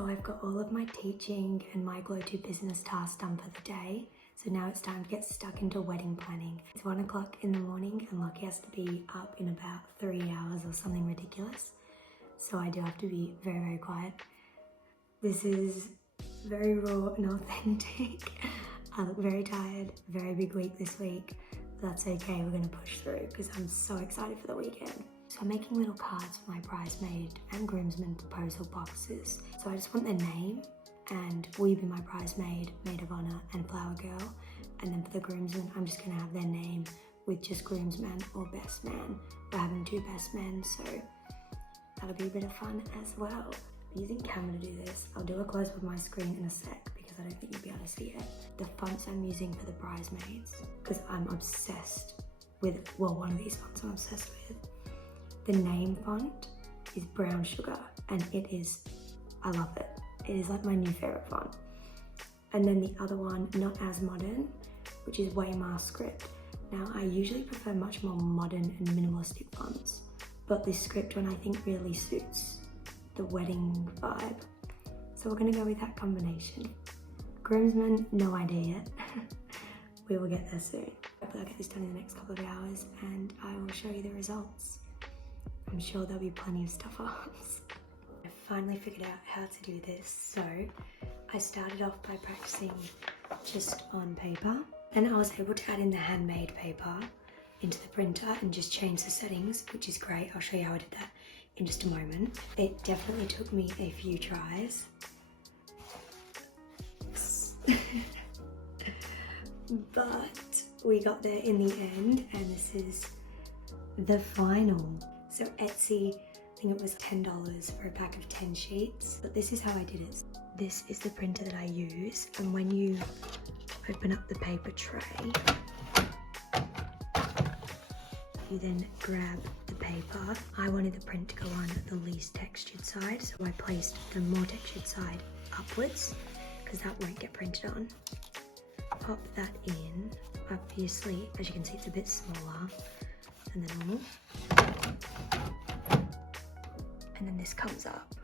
So I've got all of my teaching and my Glow 2 business tasks done for the day. So now it's time to get stuck into wedding planning. It's 1 o'clock in the morning and Lockie has to be up in about 3 hours or something ridiculous. So I do have to be very, very quiet. This is very raw and authentic. I look very tired, very big week this week. But that's okay, we're gonna push through because I'm so excited for the weekend. So I'm making little cards for my bridesmaid and groomsmen proposal boxes. So I just want their name and will you be my bridesmaid, maid of honor and flower girl. And then for the groomsmen, I'm just gonna have their name with just groomsman or best man. We're having 2 best men, so that'll be a bit of fun as well. I'm using camera to do this. I'll do a close up of my screen in a sec because I don't think you'll be able to see it. The fonts I'm using for the bridesmaids, because I'm obsessed with, well, one of these fonts I'm obsessed with. The name font is brown sugar and it is, I love it. It is like my new favorite font. And then the other one, not as modern, which is Waymar script. Now I usually prefer much more modern and minimalistic fonts, but this script one I think really suits the wedding vibe. So we're gonna go with that combination. Groomsmen, no idea yet. We will get there soon. Hopefully I'll get this done in the next couple of hours and I will show you the results. I'm sure there'll be plenty of stuff ups. I finally figured out how to do this. So I started off by practicing just on paper. Then I was able to add in the handmade paper into the printer and just change the settings, which is great. I'll show you how I did that in just a moment. It definitely took me a few tries. But we got there in the end and this is the final. So Etsy, I think it was $10 for a pack of 10 sheets, but this is how I did it. This is the printer that I use, and when you open up the paper tray, you then grab the paper. I wanted the print to go on the least textured side, so I placed the more textured side upwards, because that won't get printed on. Pop that in. Obviously, as you can see, it's a bit smaller than the normal. And then this comes up.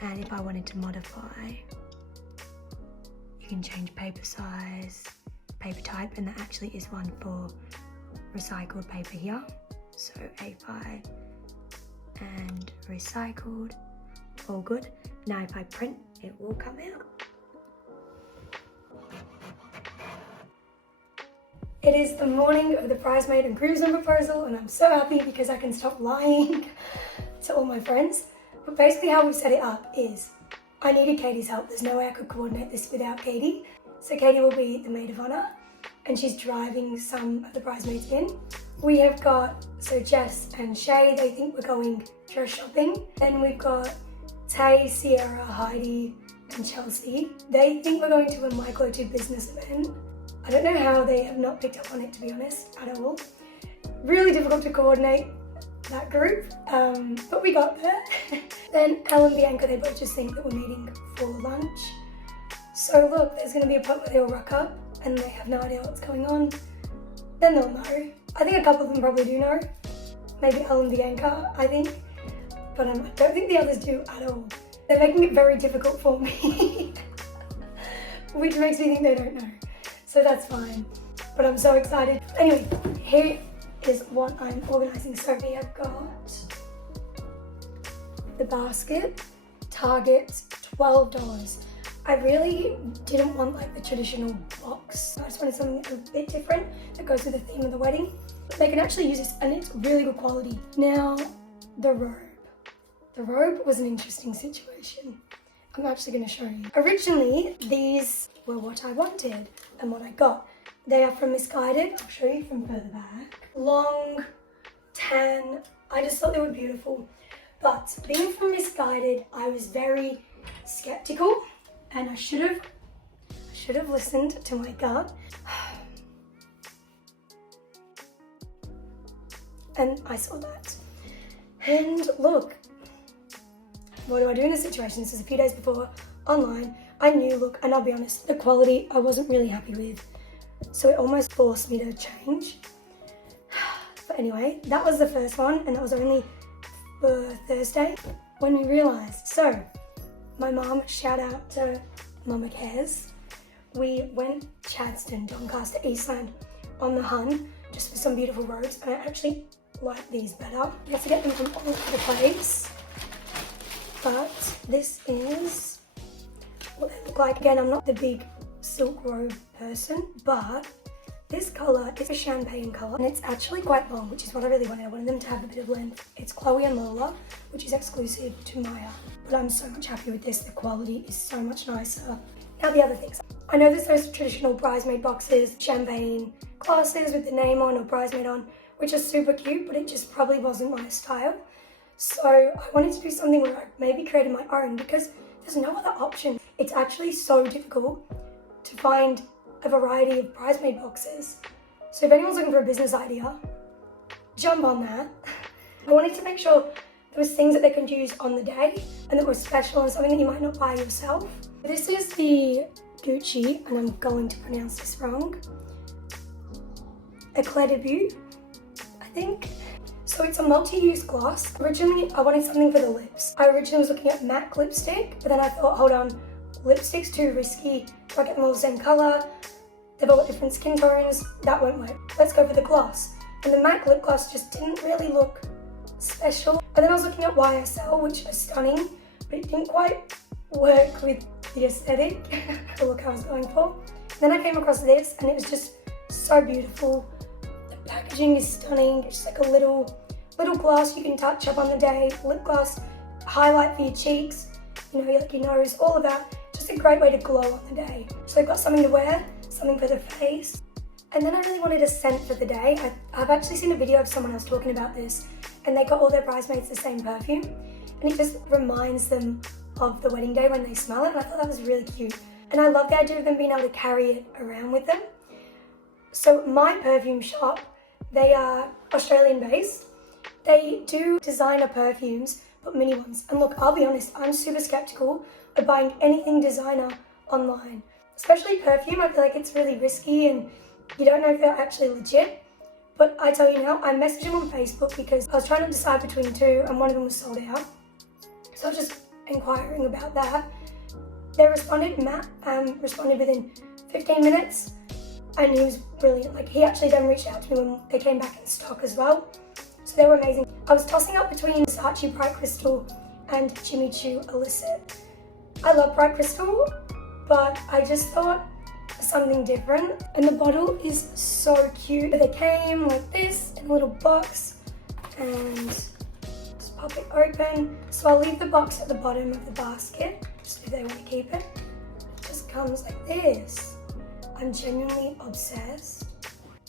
And if I wanted to modify, you can change paper size, paper type, and there actually is one for recycled paper here. So A5 and recycled, all good. Now if I print, it will come out. It is the morning of the bridesmaid and groomsman proposal and I'm so happy because I can stop lying to all my friends. But basically how we set it up is I needed Katie's help. There's no way I could coordinate this without Katie. So Katie will be the maid of honor and she's driving some of the bridesmaids in. We have got, so Jess and Shay, they think we're going dress shopping. Then we've got Tay, Sierra, Heidi and Chelsea. They think we're going to a My Glow 2 business event. I don't know how they have not picked up on it, to be honest, at all. Really difficult to coordinate that group, but we got there. Then Elle and Bianca, they both just think that we're meeting for lunch. So look, there's gonna be a point where they'll rock up and they have no idea what's going on. Then they'll know. I think a couple of them probably do know. Maybe Elle and Bianca, I think. But I don't think the others do at all. They're making it very difficult for me, which makes me think they don't know. So that's fine, but I'm so excited. Anyway, here is what I'm organising. So we have got the basket, Target, $12. I really didn't want like the traditional box. I just wanted something a bit different that goes with the theme of the wedding. But they can actually use this and it's really good quality. Now, the robe. The robe was an interesting situation. I'm actually going to show you. Originally, these were what I wanted and what I got. They are from Missguided. I'll show you from further back. Long, tan. I just thought they were beautiful. But being from Missguided, I was very skeptical and I should have listened to my gut. And I saw that. And look, what do I do in this situation? This is a few days before, online. I knew, look, and I'll be honest, the quality I wasn't really happy with. So it almost forced me to change. But anyway, that was the first one and that was only for Thursday when we realised. So my mum, shout out to Mama Cares. We went Chadstone, Doncaster, Eastland on the Hun just for some beautiful robes, and I actually like these better. You have to get them from all over the place, but this is what they look like. Again, I'm not the big silk robe person, but this colour is a champagne colour and it's actually quite long, which is what I really wanted. I wanted them to have a bit of length. It's Chloe and Lola, which is exclusive to Myer, but I'm so much happy with this. The quality is so much nicer. Now the other things. I know there's those traditional bridesmaid boxes, champagne glasses with the name on or bridesmaid on, which are super cute, but it just probably wasn't my style. So I wanted to do something where I maybe created my own, because there's no other option. It's actually so difficult to find a variety of bridesmaid boxes. So if anyone's looking for a business idea, jump on that. I wanted to make sure there was things that they could use on the day and that were special and something that you might not buy yourself. This is the Gucci, and I'm going to pronounce this wrong, Eclat de Vue, I think. So it's a multi-use gloss. Originally, I wanted something for the lips. I originally was looking at matte lipstick, but then I thought, hold on, lipstick's too risky. If I get them all the same colour, they've all got different skin tones, that won't work. Let's go for the gloss. And the matte lip gloss just didn't really look special. And then I was looking at YSL, which was stunning, but it didn't quite work with the aesthetic, the look I was going for. And then I came across this and it was just so beautiful. The packaging is stunning. It's just like a little gloss you can touch up on the day, lip gloss, highlight for your cheeks, you know, like your nose, all of that. Just a great way to glow on the day. So I've got something to wear, something for the face. And then I really wanted a scent for the day. I've actually seen a video of someone else talking about this, and they got all their bridesmaids the same perfume, and it just reminds them of the wedding day when they smell it, and I thought that was really cute. And I love the idea of them being able to carry it around with them. So my perfume shop, they are Australian based. They do designer perfumes, but mini ones. And look, I'll be honest, I'm super skeptical of buying anything designer online. Especially perfume, I feel like it's really risky and you don't know if they're actually legit. But I tell you now, I messaged them on Facebook because I was trying to decide between two and one of them was sold out. So I was just inquiring about that. They responded, Matt responded within 15 minutes, and he was brilliant. Like, he actually then reached out to me when they came back in stock as well. So they were amazing. I was tossing up between Versace Bright Crystal and Jimmy Choo Illicit. I love Bright Crystal, but I just thought something different. And the bottle is so cute. They came like this in a little box, and just pop it open. So I'll leave the box at the bottom of the basket, just if they want to keep it. It just comes like this. I'm genuinely obsessed.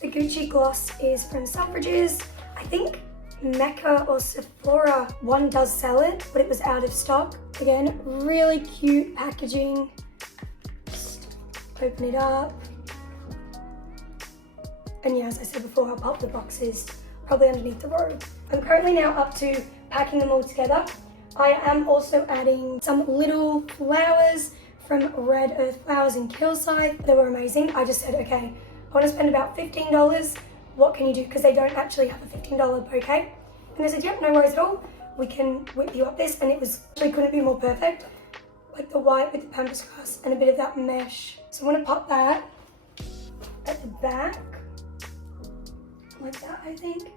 The Gucci gloss is from Selfridges. I think Mecca or Sephora, one does sell it, but it was out of stock. Again, really cute packaging. Just open it up. And yeah, as I said before, I'll pop the boxes probably underneath the robe. I'm currently now up to packing them all together. I am also adding some little flowers from Red Earth Flowers in Kilsyth. They were amazing. I just said, okay, I want to spend about $15. What can you do? Because they don't actually have a $15 bouquet. And they said, yep, no worries at all. We can whip you up this. And it was, actually couldn't be more perfect. Like the white with the pampas grass and a bit of that mesh. So I'm going to pop that at the back. Like that, I think.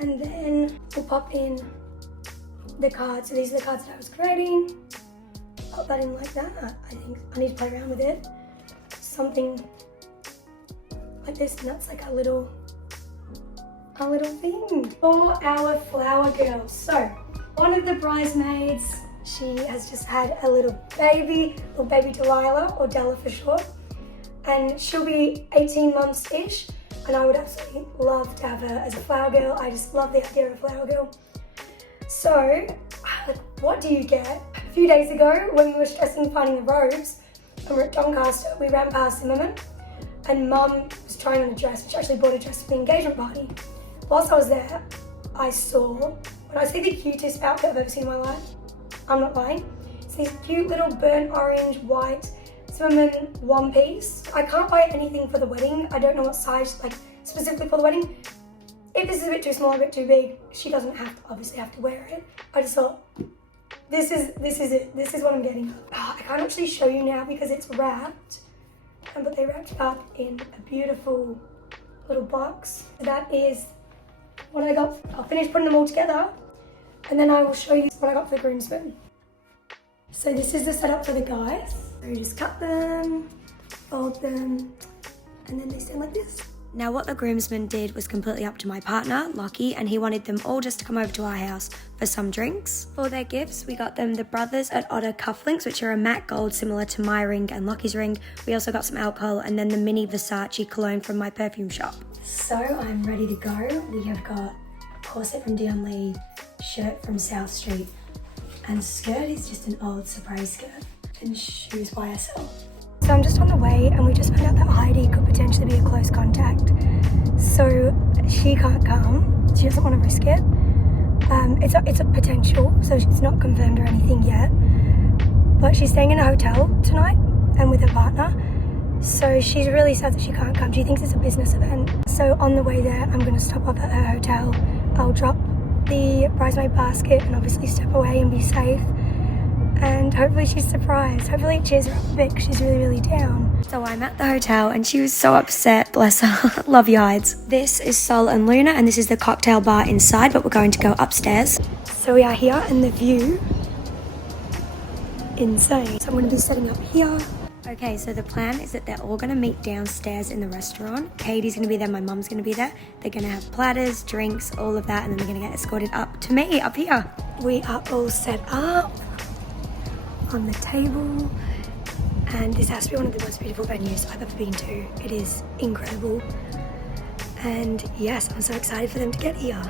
And then we'll pop in the cards. So these are the cards that I was creating. Pop that in like that. I think I need to play around with it. Something like this, and that's like a little thing for our flower girl. So one of the bridesmaids, she has just had a little baby Delilah, or Della for short, and she'll be 18 months-ish, and I would absolutely love to have her as a flower girl. I just love the idea of a flower girl. So what do you get? A few days ago, when we were stressing finding the robes, and we're at Doncaster, we ran past Zimmerman, and Mum was trying on a dress. She actually bought a dress for the engagement party. Whilst I was there, I saw, when I say the cutest outfit I've ever seen in my life, I'm not lying, it's this cute little burnt orange, white Zimmerman one piece. I can't buy anything for the wedding. I don't know what size, like specifically for the wedding. If this is a bit too small, a bit too big, she doesn't obviously have to wear it. I just thought, This is it. This is what I'm getting. Oh, I can't actually show you now because it's wrapped, but they wrapped it up in a beautiful little box. That is what I got. I'll finish putting them all together and then I will show you what I got for the groomsmen. So this is the setup for the guys. So you just cut them, fold them, and then they stand like this. Now what the groomsmen did was completely up to my partner, Lockie, and he wanted them all just to come over to our house for some drinks. For their gifts, we got them the brothers at Otaa Cufflinks, which are a matte gold similar to my ring and Lockie's ring. We also got some alcohol and then the mini Versace cologne from my perfume shop. So I'm ready to go. We have got a corset from Dion Lee, shirt from South Street, and skirt is just an old surprise skirt, and shoes YSL. So I'm just on the way and we just found out that Heidi could potentially be a close contact. So she can't come, she doesn't want to risk it. It's a potential, so it's not confirmed or anything yet. But she's staying in a hotel tonight and with her partner. So she's really sad that she can't come. She thinks it's a business event. So on the way there, I'm going to stop off at her hotel. I'll drop the bridesmaid basket and obviously step away and be safe. And hopefully she's surprised. Hopefully it cheers her up a bit because she's really, really down. So I'm at the hotel and she was so upset, bless her. Love you, Hides. This is Sol and Luna and this is the cocktail bar inside, but we're going to go upstairs. So we are here and the view, insane. So I'm going to be setting up here. Okay, so the plan is that they're all going to meet downstairs in the restaurant. Katie's going to be there, my mum's going to be there. They're going to have platters, drinks, all of that, and then they're going to get escorted up to me, up here. We are all set up on the table, and this has to be one of the most beautiful venues I've ever been to. It is incredible, and yes, I'm so excited for them to get here.